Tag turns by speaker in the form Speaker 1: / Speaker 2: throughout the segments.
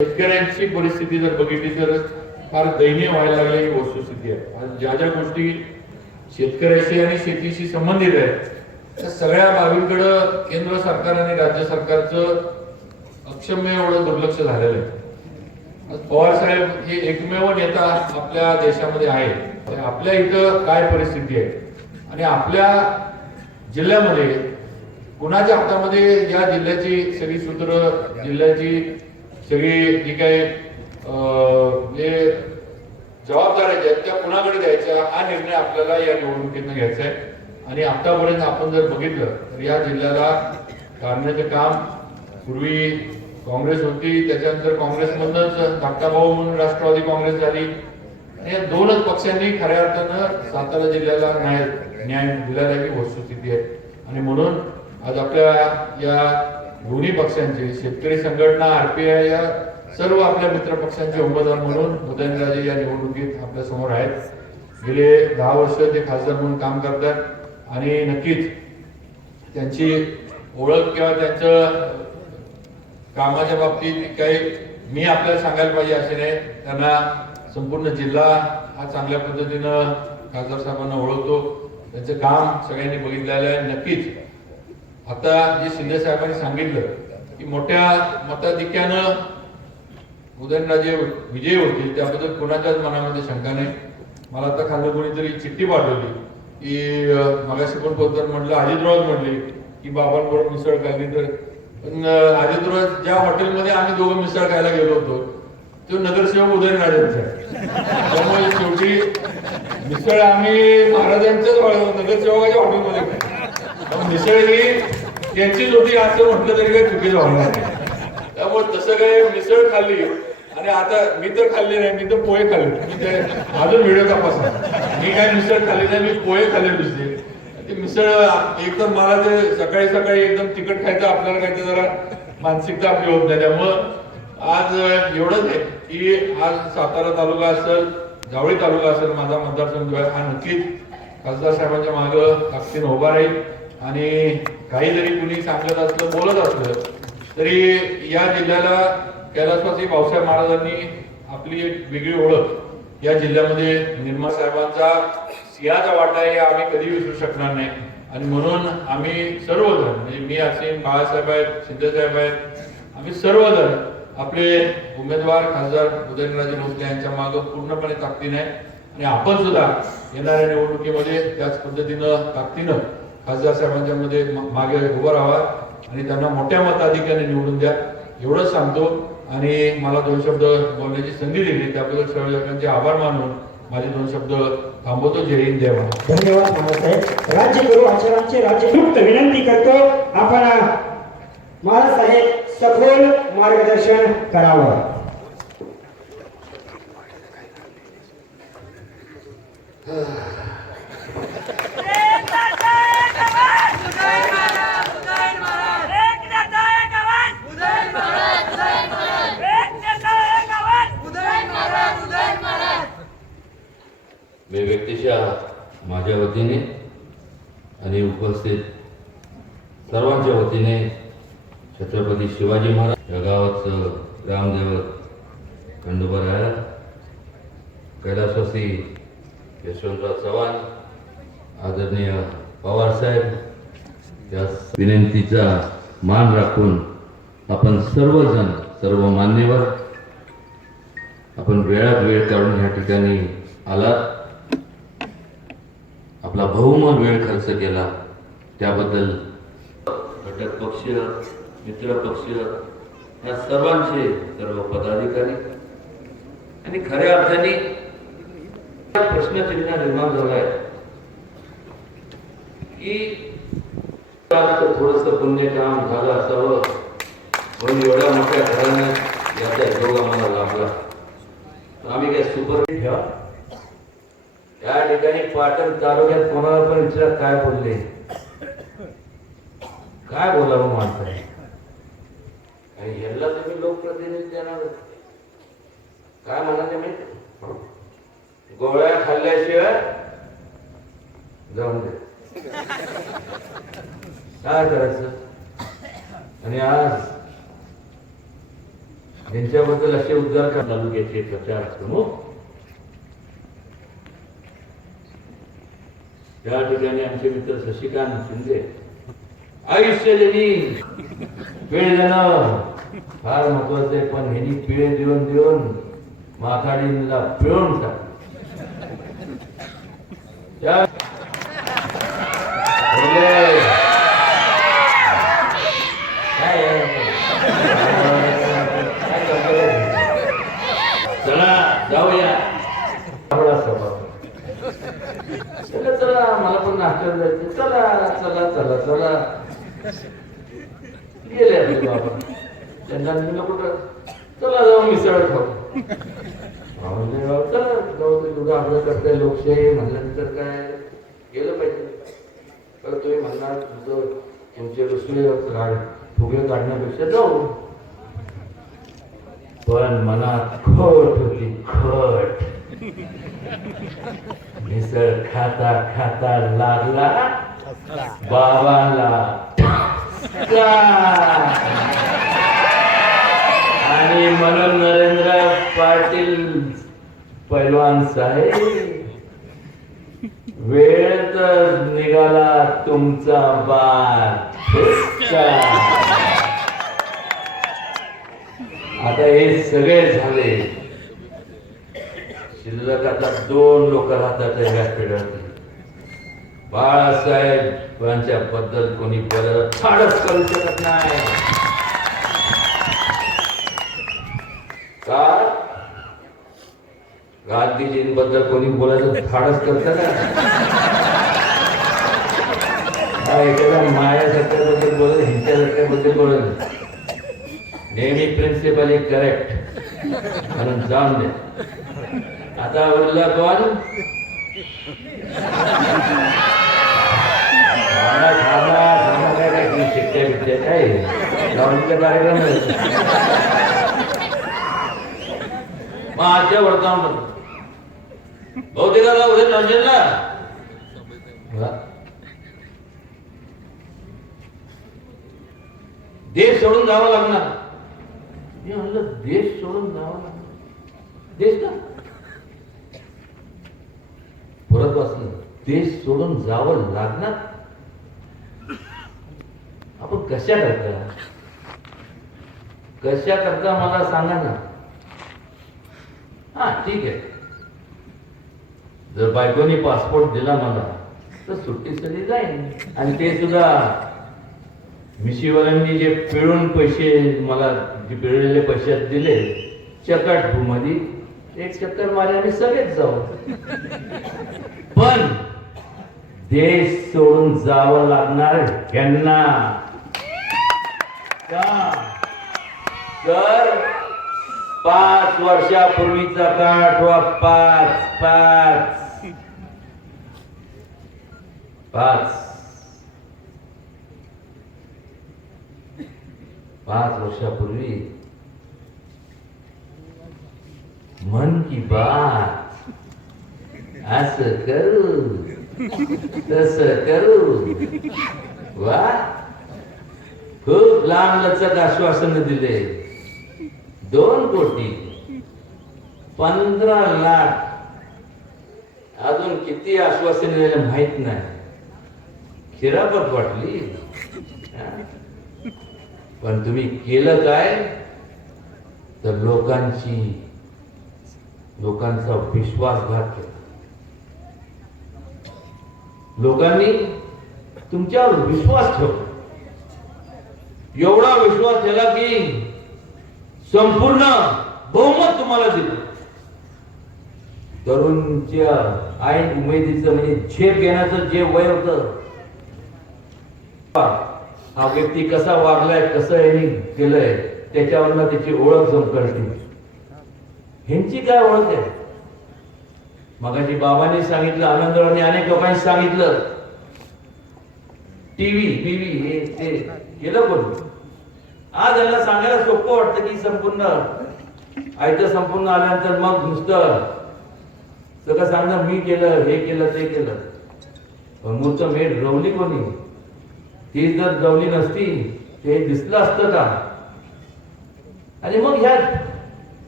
Speaker 1: शेतकऱ्यांची परिस्थिती जर बघितली तर फार दयनीय व्हायला लागलेली वस्तुस्थिती आहे. आणि ज्या ज्या गोष्टी शेतकऱ्याशी आणि शेतीशी संबंधित आहेत त्या सगळ्या बाबींकडं केंद्र सरकार आणि राज्य सरकारचं अक्षम्य एवढं दुर्लक्ष झालेलं आहे. आज पवार साहेब हे एकमेव नेता आपल्या देशामध्ये आहे आपल्या इथं काय परिस्थिती आहे? आणि आपल्या जिल्ह्यामध्ये कुणाच्या हातामध्ये या जिल्ह्याची सगळी सूत्र जिल्ह्याची सगळी जी काही अं, जे जबाबदाऱ्या आहेत त्या कुणाकडे द्यायच्या हा निर्णय आपल्याला या निवडणुकीतनं घ्यायचा आहे. आणि आतापर्यंत आपण जर बघितलं तर या जिल्ह्याला काढण्याचं काम पूर्वी काँग्रेस होती त्याच्यानंतर काँग्रेसमधनच धाकटा भाऊ म्हणून राष्ट्रवादी काँग्रेस झाली. आणि या दोनच पक्षांनी खऱ्या अर्थानं सातारा जिल्ह्याला न्याय न्याय दिलेला ही वस्तुस्थिती आहे. आणि म्हणून आज आपल्या या दोन्ही पक्षांचे शेतकरी संघटना आरपीआय या सर्व आपल्या मित्र पक्षांचे उमेदवार म्हणून उदयनराजे या निवडणुकीत आपल्यासमोर आहेत. गेले दहा वर्ष ते खासदार म्हणून काम करतात आणि नक्कीच त्यांची ओळख किंवा त्यांचं कामाच्या बाबतीत काही मी आपल्याला सांगायला पाहिजे असे नाही. त्यांना संपूर्ण जिल्हा हा चांगल्या पद्धतीनं खासदार साहेबांना ओळखतो. त्यांचं काम सगळ्यांनी बघितलेलं आहे. नक्कीच आता जे शिंदे साहेबांनी सांगितलं की मोठ्या मताधिक्यानं उदयनराजे विजय होतील त्याबद्दल कोणाच्याच मनामध्ये शंका नाही. मला आता खाल्लं कोणीतरी चिठ्ठी पाठवली की मगाशी पण पोतर म्हटलं अजितराव म्हटले की बाबांबरोबर मिसळ खाल्ली तर. पण अं, अजितराव ज्या हॉटेलमध्ये आम्ही दोघं मिसळ खायला गेलो होतो तो नगरसेवक उदयनराजेंचा त्यामुळे शेवटी मिसळ आम्ही महाराजांच्याच नगरसेवकाच्या हॉटेलमध्ये मिसळली मग मिसळ ही असं म्हटलं तरी काही चुकीचं होणार नाही. त्यामुळे तसं काय मिसळ खाल्ली आणि आता मी तर खाल्ले नाही मी तर पोहे खाल्ले. मी ते अजून व्हिडिओ तपासला मी काय मिसळ खाल्ली नाही मी पोहे खाल्ले दुसरे ते मिसळ एकदम मला ते सकाळी सकाळी एकदम तिखट खायचं आपल्याला काहीतरी जरा मानसिकता आपली होत नाही. त्यामुळं आज एवढंच आहे की आज सातारा तालुका असेल जावळी तालुका असेल माझा मतदारसंघ आहे. हा नक्कीच खासदार साहेबांच्या मागं ताकदीनं उभा राहील. आणि काही जरी कुणी सांगत असलं बोलत असलं तरी या जिल्ह्याला कैलासवासी भाऊसाहेब महाराजांनी आपली एक वेगळी ओळख या जिल्ह्यामध्ये निर्मा साहेबांचा सिंहाचा वाटा आहे हे आम्ही कधी विसरू शकणार नाही. आणि म्हणून आम्ही सर्वजण म्हणजे मी असेल बाळासाहेब आहेत शिंदेसाहेब आहेत आम्ही सर्वजण आपले उमेदवार खासदार उदयनराजे भोसले यांच्या मागं पूर्णपणे ताकदीने आहे. आणि आपण सुद्धा येणाऱ्या निवडणुकीमध्ये त्याच पद्धतीनं ताकदीनं खासदार साहेबांच्या मध्ये मागे उभं राहावा आणि त्यांना मोठ्या मताधिक्याने निवडून द्या. एवढंच सांगतो. आणि मला दोन शब्द बोलण्याची संधी दिली. त्याबद्दल सर्व लोकांचे आभार मानून माझे दोन शब्द थांबवतो. जय हिंद जय महाराज
Speaker 2: धन्यवाद महाराजसाहेब राज्यगुरु आचार्यांचे राज्ययुक्त विनंती करतो आपण महाराजसाहेब सखोल मार्गदर्शन करावं.
Speaker 3: मी व्यक्तिशः माझ्या वतीने आणि उपस्थित सर्वांच्या वतीने छत्रपती शिवाजी महाराज या गावाचं ग्रामदैवत खंडोबा राया कैलासवासी यशवंतराव चव्हाण आदरणीय पवारसाहेब या विनंतीचा मान राखून आपण सर्वजण सर्व मान्यवर आपण वेळात वेळ काढून ह्या ठिकाणी आलात. आपला बहुमोल वेळ खर्च केला. त्याबद्दल घटक पक्ष मित्र पक्ष या सर्वांचे सर्व पदाधिकारी आणि खऱ्या अर्थाने प्रश्नचिन्ह निर्माण झालाय की थोडस पुण्य काम झालं असावं. म्हणून एवढ्या मोठ्या घरानं याचा योग आम्हाला लाभला. आम्ही काय सुपर ठेवा या ठिकाणी पाटण तालुक्यात कोणाला पण विचार काय बोलले? काय बोलावं माणसाने? आणि यांना तुम्ही लोकप्रतिनिधी देणार काय म्हणाले माहिती गोळ्या खाल्ल्याशिवाय जाऊन दे. काय करायचं? आणि आज यांच्याबद्दल असे उद्गार का तालुक्याचे प्रचार प्रमुख? त्या ठिकाणी आमचे मित्र शशिकांत शिंदे. आयुष्य त्यांनी वेळ देणं फार महत्वाचं आहे पण ह्यांनी पिळे देऊन देऊन माथाडीला पिळून टाक त्या- पहिले- काय आहे? काय करतोय? चला जाऊया आवडा स्वभाव चला मला पण नाश्त्याला जायचं चला चला चला चला. गेले बाबा. त्यांना म्हणलं कुठं? चला जाऊ मिसळ खाऊ. हो, चला जाऊ दे तुझं आपलं करताय लोकशाही म्हणल्यानंतर काय? गेलं पाहिजे. तर तुम्ही म्हणणार तुझं तुमचे दुसरे काढ फुगे काढण्यापेक्षा जाऊ. पण मनात खट होती खट. मिसळ खाता खाता लागला. बाबाला आणि म्हणून नरेंद्र पाटील पैलवान साहेब वेळ तर निघाला तुमचा बार आता हे सगळे झाले. शिल्लक आता दोन लोक राहतात या व्यासपीठावरती बाळासाहेबांच्या बद्दल कोणी बरं थाडच करू शकत नाही. का? गांधीजींबद्दल कोणी बोलायचं फाडच करत का हा माया सरकारबद्दल बोलत हिंसासारख्याबद्दल बोलत नेहमी प्रिन्सिपल प्रिन्सिपली करेक्ट म्हणून जाऊन दे. आता उरला कोण थांबा, थांबा, काय कार्यक्रम मग आजच्या वर्तमान बहुतेकाला उद्या देश सोडून जावं लागणार. मी म्हणलं देश सोडून जावं लागणार. देश का? करत वाचलं देश सोडून जावं लागणार? आपण कशा करता? कशा करता मला सांगा ना. हा ठीक आहे. जर बायकोनी पासपोर्ट दिला मला तर सुट्टीसाठी जाईन आणि ते सुद्धा मिशीवाल्यांनी जे पिळून पैसे मला जे पिळलेले पैसे दिले चकट भूमध्ये एक चक्कर मारे आम्ही सगळेच जाऊ. पण देश सोडून जावं लागणार यांना तर पाच वर्षापूर्वीचा काळ आठवा. पाच पाच. पाच. पाच वर्षापूर्वी मन की बात. असं करू. तस करू. वा. खूप लांब लचक आश्वासन दिले. दोन कोटी. पंधरा लाख. अजून किती आश्वासन दिले माहीत नाही. खिरापत वाटली. पण तुम्ही केलं काय? तर लोकांची लोकांचा विश्वासघात केला. लोकांनी तुमच्यावर विश्वास ठेवला. एवढा विश्वास ठेवला की संपूर्ण बहुमत तुम्हाला दिलं. तरुणच्या ऐन उमेदीचं म्हणजे झेप घेण्याचं जे वय होत हा व्यक्ती कसा वागलाय कसं यांनी केलंय त्याच्यावरनं त्याची ओळख जम कळते ह्यांची काय ओळख आहे? मगाशी बाबांनी सांगितलं आनंदरावने अनेक लोकांनी सांगितलं. टीव्ही टीव्ही हे ते केलं पण आज याला सांगायला सोपं वाटतं की संपूर्ण आयतं संपूर्ण आल्यानंतर मग नुसतं सगळं सांगणं मी केलं हे केलं ते केलं. पण मूर्त मेट रवली कोणी? ती जर रवली नसती ते दिसलं असतं का? आणि मग ह्या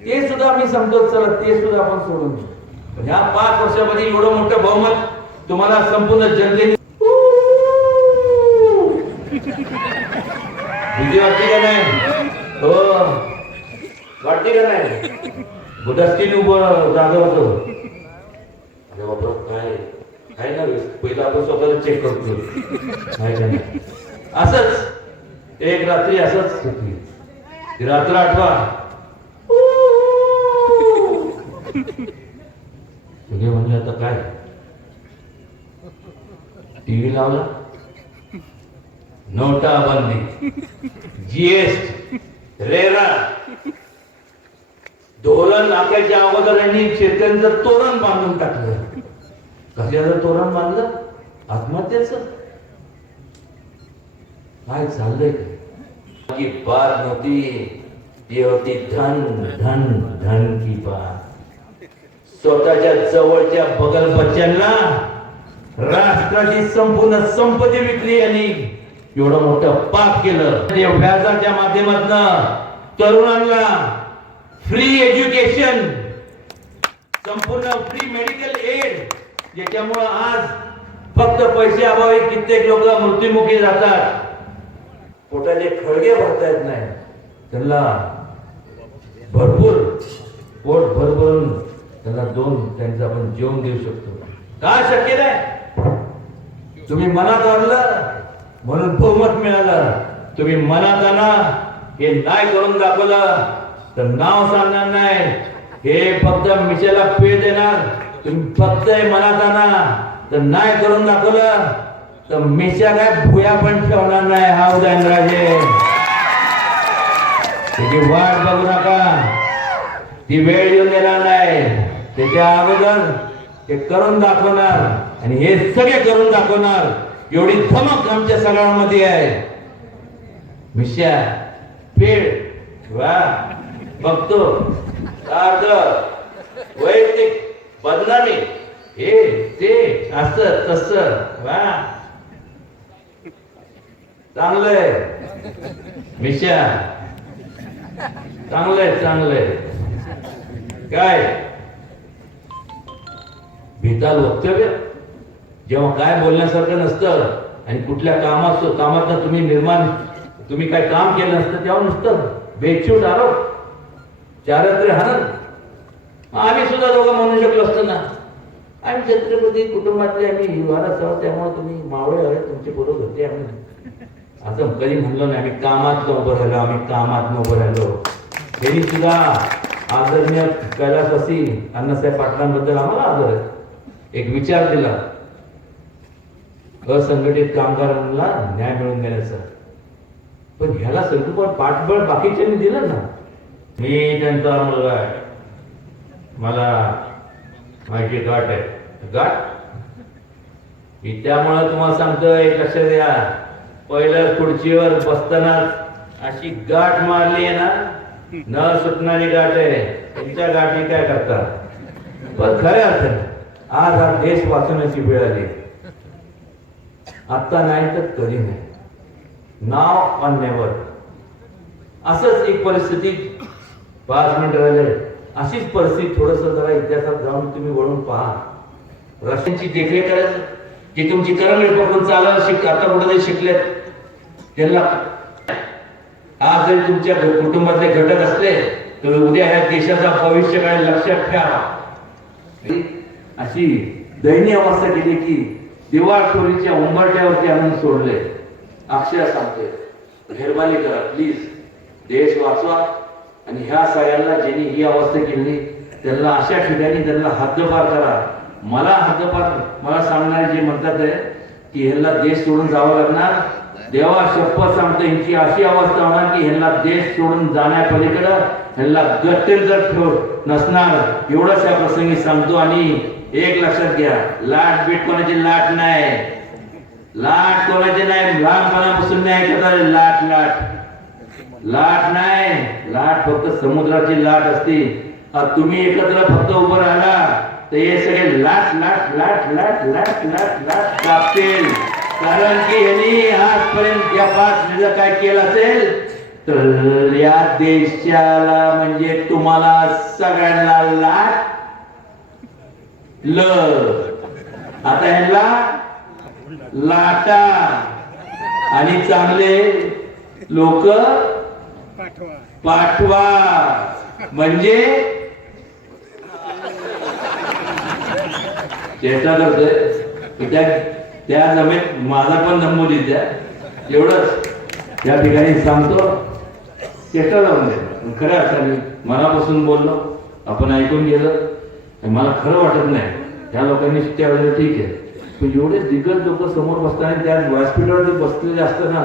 Speaker 3: ते सुद्धा मी समजत चला ते सुद्धा आपण सोडून घेऊ ह्या पाच वर्षामध्ये एवढं मोठं बहुमत तुम्हाला संपूर्ण जनतेने भीती वाटते का नाही? हो. वाटते का नाही? बुधास्तीन उभं जागा होतो अरे बाबा काय? काय ना पहिला आपण स्वतःला चेक करतो नाही. का असंच. एक रात्री असंच होती. ती रात्र आठवा. सगळे म्हणले आता काय? टीव्ही लावला? नोटाबंदी जीएसटी रेरा. धोरण आखायच्या अगोदर यांनी शेतकऱ्यांचं तोरण बांधून टाकलं. कशाचं तोरण बांधलं? आत्महत्येच? काय चाललंय? की पार नव्हती ती होती धन धन धन की पार स्वतःच्या जवळच्या बगल बच्च्यांना राष्ट्राची संपूर्ण संपत्ती विकली आणि एवढं मोठं पाप केलं. व्याजाच्या माध्यमातून तरुणांना फ्री एज्युकेशन संपूर्ण फ्री मेडिकल एड ज्याच्यामुळं आज फक्त पैसे अभावी कित्येक लोक मृत्युमुखी जातात. पोटाचे खळगे भरता येत नाही त्यांना भरपूर पोट भरभरून त्यांना दोन त्यांचं आपण जेवण देऊ शकतो. का शक्य नाही तुम्ही मनात आणलं म्हणून बहुमत मिळालं. तुम्ही मनात आणा हे नाही करून दाखवलं तर नाव सांगणार नाही. हे फक्त मिशेला पे देणार. तुम्ही फक्त मनात आणा तर नाही करून दाखवलं तर मिशा काय भुया पण ठेवणार नाही. हा उदयनराजे त्याची वाट बघू नका. ती वेळ येऊन देणार नाही. त्याच्या अगोदर ते करून दाखवणार आणि हे सगळे करून दाखवणार. एवढी धमक आमच्या सगळ्यांमध्ये आहे. मिश्या पेड वा बघतो. वैयक्तिक बदनामी. हे ते असं तस. वा. चांगलंय. मिश्या. चांगलंय चांगलंय. काय? भेटाल वक्तव्य. जेव्हा काय बोलण्यासारखं नसतं आणि कुठल्या कामात कामात तुम्ही निर्माण तुम्ही काय काम केलं नसतं तेव्हा नुसतं बेचूट आरोप चारित्र्य हरण आम्ही सुद्धा दोघं म्हणू शकलो असतो ना. आम्ही छत्रपती कुटुंबातले आम्ही हिवाळाच आहोत त्यामुळे तुम्ही मावळे आहे तुमचे बरोबर होते आम्ही असं कधी म्हणलो नाही आम्ही कामात उभं राहिलो आम्ही कामात उभं राहिलो. तरी सुद्धा आदरणीय कैलासवासी अण्णासाहेब पाटलांबद्दल आम्हाला आदर आहे. एक विचार दिला. असंघटित कामगारांना न्याय मिळवून देण्याचा. पण ह्याला संकल्प पाठबळ बाकीच्यांनी दिलं ना. मी त्यांचा मुलगा आहे. मला माझी गाठ आहे. गाठ? मी त्यामुळे तुम्हाला सांगतो एक लक्षात द्या. पहिल्या खुर्चीवर बसताना अशी गाठ मारली आहे ना न सुटणारी गाठ आहे. त्यांच्या गाठी काय करतात पण खऱ्या अर्थाने. आज हा देश वाचवण्याची वेळ आली. आता नाही तर कधी नाही. नाव ऑन नेवर असंच एक परिस्थिती पाच मिनिट राहिले. अशीच परिस्थिती थोडस जरा इतिहासात जाऊन तुम्ही वळून पहा. रस्त्यांची देखरेख करायचं की तुमची करंगळी पकडून चालायला शिक आता कुठे तरी शिकलेत. त्यांना आज जरी तुमच्या कुटुंबातले घटक असले तर उद्या ह्या देशाचा भविष्य काय लक्षात ठेवा. अशी दयनीय अवस्था केली की दिवाळखोरीच्या उंबरट्यावरती आणून सोडले. अक्षर सांगते मेहरबानी करा प्लीज देश वाचवा आणि ह्या सगळ्यांना ज्यांनी ही अवस्था केली त्यांना अशा ठिकाणी त्यांना हद्दपार करा. मला हद्दपार मला सांगणारे जे म्हणतात आहे की ह्यांना देश सोडून जावं लागणार. देवा शपथ सांगतो यांची अशी अवस्था होणार की ह्यांना देश सोडून जाण्यापलीकडं ह्यांना गट्टेल जर ठेव नसणार एवढंच या प्रसंगी सांगतो आणि एक लक्षात घ्या. लाट बीट कोणाची लाट नाही. लाट कोणाची नाही? लहानपणापासून नाही ऐकत लाट लाट. लाट नाही. लाट फक्त समुद्राची लाट असते. तुम्ही एकत्र फक्त उभं राहिला तर हे सगळे लाट लाट लाट लाट लाट लाट लाट कापतील. कारण की ह्यांनी आजपर्यंत या पाच काय केलं असेल तर या देशाला म्हणजे तुम्हाला सगळ्यांना लाट ल आता ह्यांना लाटा. आणि चांगले लोक पाठवा. म्हणजे? चेष्टा करतोय. त्या त्या जमेत माझा पण नंबर द्या एवढंच. त्या ठिकाणी सांगतो. चेष्टा जाऊन दे. खरं खऱ्या मनापासून बोललो. आपण ऐकून गेलं मला खरं वाटत नाही. ह्या लोकांनी त्यावेळेला ठीक आहे. पण एवढे दिग्गज लोक समोर बसताना त्या व्यासपीठावर बसलेले असताना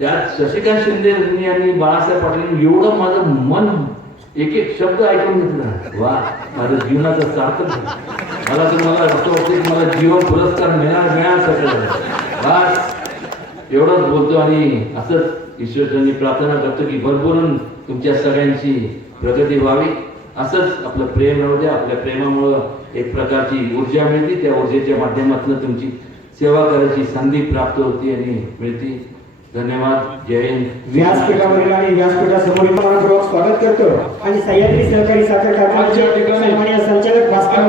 Speaker 3: त्यात शशिकांत शिंदे यांनी आणि बाळासाहेब पाटील एवढं माझं मन एक एक शब्द ऐकून घेतला. वा माझं जीवनाचं सार्थक मला तर मला असं वाटतं की मला जीवन पुरस्कार मिळणार मिळणार सगळं बस एवढंच बोलतो आणि असंच ईश्वरांनी प्रार्थना करतो की भरभरून तुमच्या सगळ्यांची प्रगती व्हावी. असंच आपलं प्रेम राहू द्या. आपल्या प्रेमामुळं एक प्रकारची ऊर्जा मिळते. त्या ऊर्जेच्या माध्यमातून तुमची सेवा करायची संधी प्राप्त होती आणि मिळते. धन्यवाद. जय हिंद.
Speaker 2: व्यासपीठावरील आणि व्यासपीठासमोर मनपूर्वक स्वागत करतो. आणि सह्याद्री सहकारी साखर कारखान्याचे संचालक भास्कर